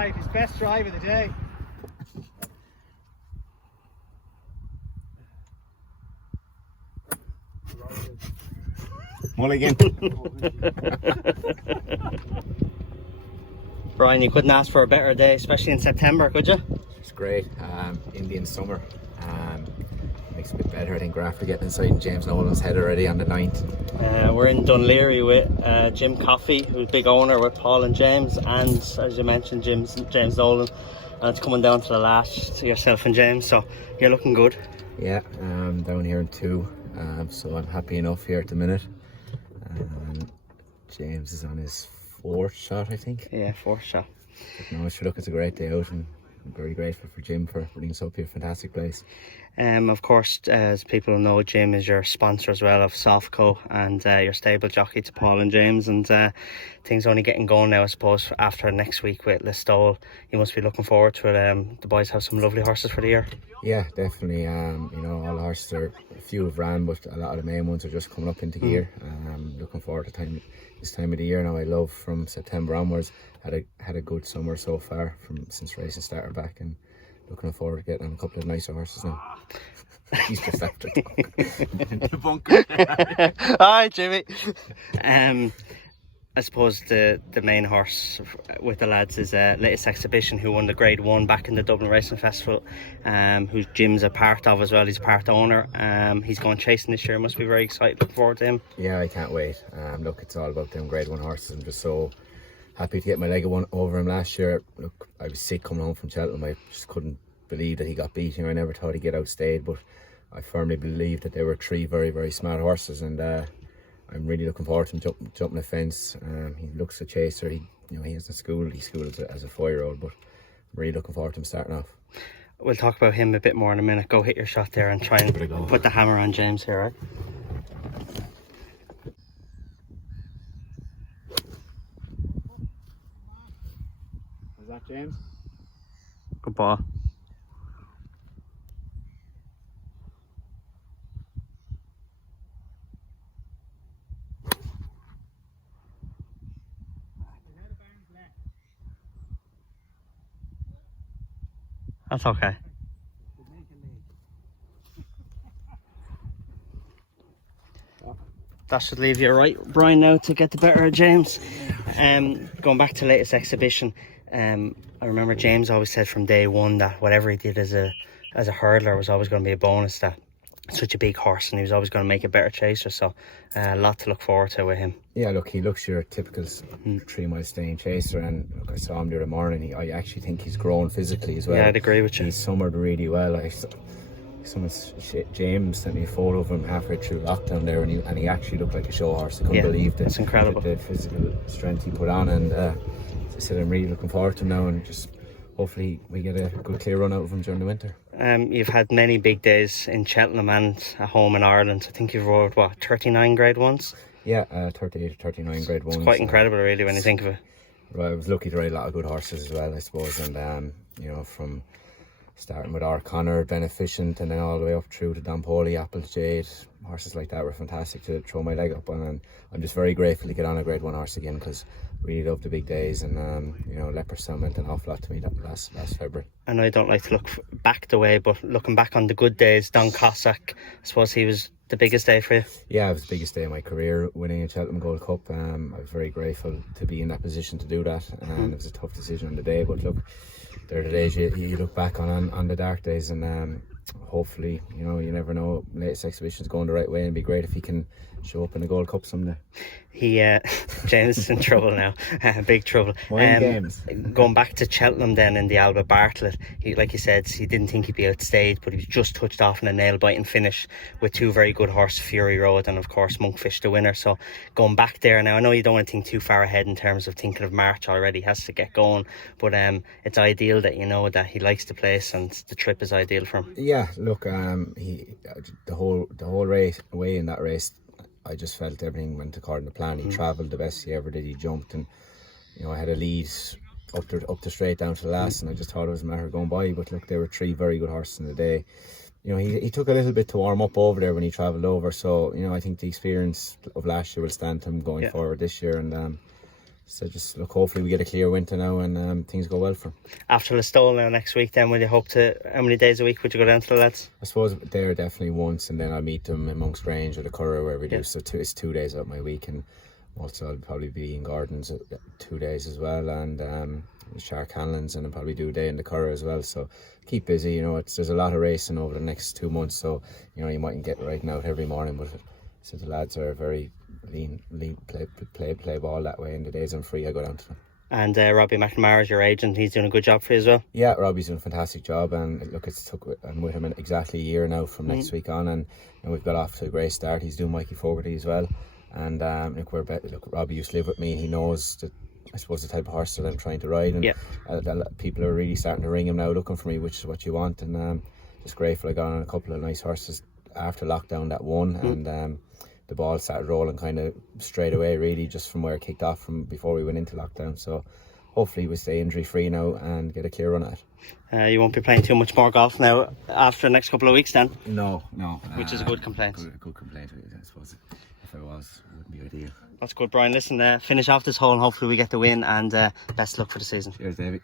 drive, his best drive of the day. Mulligan. Brian, you couldn't ask for a better day, especially in September, could you? It's great. Indian summer. Makes it a bit better, I think. We're after getting inside James Nolan's head already on the 9th. We're in Dunleary with Jim Coffey, who's big owner with Paul and James, and as you mentioned, James Nolan. And it's coming down to the last, to yourself and James, so you're looking good. Yeah, down here in 2, so I'm happy enough here at the minute. James is on his 4th shot, I think. Yeah, 4th shot. But no, sure, look, it's a great day out, and I'm very grateful for Jim for bringing us up here. Fantastic place. Of course, as people know, Jim is your sponsor as well of Softco, and your stable jockey to Paul and James, and things only getting going now, I suppose, after next week with Listowel. You must be looking forward to it. The boys have some lovely horses for the year. Yeah, definitely. You know, all the horses are, a few have ran, but a lot of the main ones are just coming up into gear. Looking forward to this time of the year now. I love from September onwards. Had a good summer so far since racing started back, and looking forward to getting on a couple of nicer horses now. He's just after the bunker. Hi, Jimmy. I suppose the main horse with the lads is Latest Exhibition, who won the Grade 1 back in the Dublin Racing Festival, who Jim's a part of as well. He's a part owner. He's going chasing this year. Must be very excited. Looking forward to him. Yeah, I can't wait. Look, it's all about them Grade 1 horses. I'm just so happy to get my leg over him last year. Look, I was sick coming home from Cheltenham. I just couldn't believe that he got beat. You know, I never thought he'd get outstayed, but I firmly believe that they were 3 very, very smart horses, and I'm really looking forward to him jumping the fence. He looks a chaser. He has the school. He schooled as a 4-year-old, but I'm really looking forward to him starting off. We'll talk about him a bit more in a minute. Go hit your shot there and try and put the hammer on James here, right? Was that James? Good ball. That's okay. That should leave you right, Brian, now to get the better of James. Going back to Latest Exhibition, I remember James always said from day one that whatever he did as a hurdler was always going to be a bonus. That such a big horse, and he was always going to make a better chaser. So a lot to look forward to with him. Yeah, look, he looks your typical 3-mile staying chaser, and look, I saw him the other morning. I actually think he's grown physically as well. Yeah, I'd agree with you. He's summered really well. James sent me a photo of him halfway through lockdown there, and he actually looked like a show horse. I couldn't believe that's incredible. The physical strength he put on, and as I said, I'm really looking forward to him now, and just hopefully we get a good clear run out of him during the winter. You've had many big days in Cheltenham and at home in Ireland. I think you've rode, 39 Grade 1s? Yeah, 38 or 39 Grade 1s. It's quite incredible, really, when you think of it. Right, I was lucky to ride a lot of good horses as well, I suppose, and from starting with R. Connor, Beneficent, and then all the way up through to Don Poli, Apples Jade, horses like that were fantastic to throw my leg up on, and I'm just very grateful to get on a Grade 1 horse again, because I really love the big days, and Leopardstown meant an awful lot to me that last February. I know you don't like to look back the way, but looking back on the good days, Don Cossack, I suppose he was the biggest day for you. Yeah, it was the biggest day of my career, winning a Cheltenham Gold Cup. I was very grateful to be in that position to do that, and it was a tough decision on the day, but look, they're the days you look back on the dark days, and hopefully, you never know, Latest Exhibition's going the right way, and it'd be great if he can show up in the Gold Cup someday. James is in trouble now, big trouble. Games. Going back to Cheltenham then in the Alba Bartlett, like you said, he didn't think he'd be outstayed, but he was just touched off in a nail-biting finish with 2 very good horses, Fury Road and of course Monkfish the winner. So going back there now, I know you don't want to think too far ahead in terms of thinking of March already, he has to get going, but it's ideal that that he likes the place and the trip is ideal for him. Yeah, look, the whole race away in that race, I just felt everything went according to plan. He travelled the best he ever did. He jumped, and I had a lead up the straight down to the last, and I just thought it was a matter of going by. But look, there were 3 very good horses in the day. He took a little bit to warm up over there when he travelled over. So I think the experience of last year will stand him going forward this year, and So just look, hopefully we get a clear winter now and things go well for him. After Listowel now next week, then will you hope to? How many days a week would you go down to the lads? I suppose there definitely once, and then I'll meet them in Monk's Grange or the Curragh where we do. So it's 2 days out my week, and also I'll probably be in Gardens 2 days as well, and Shark Hanlons, and I'll probably do a day in the Curragh as well. So keep busy, you know. There's a lot of racing over the next 2 months, so you know you mightn't get riding out every morning, but so the lads are very lean play ball that way, and the days I'm free I go down to them. And Robbie McNamara is your agent. He's doing a good job for you as well. Yeah, Robbie's doing a fantastic job, and look, I'm with him in exactly a year now from next week on, and we've got off to a great start. He's doing Mikey Fogarty as well, and look, Robbie used to live with me. He knows that, I suppose, the type of horse that I'm trying to ride, and people are really starting to ring him now, looking for me, which is what you want, and just grateful I got on a couple of nice horses after lockdown that won, and the ball started rolling kind of straight away, really, just from where it kicked off from before we went into lockdown. So hopefully we stay injury free now and get a clear run at it. You won't be playing too much more golf now after the next couple of weeks then? No. Which is a good complaint. Good complaint, I suppose. If I was, it wouldn't be ideal. That's good, Brian. Listen, finish off this hole and hopefully we get the win, and best luck for the season. Cheers, Davey.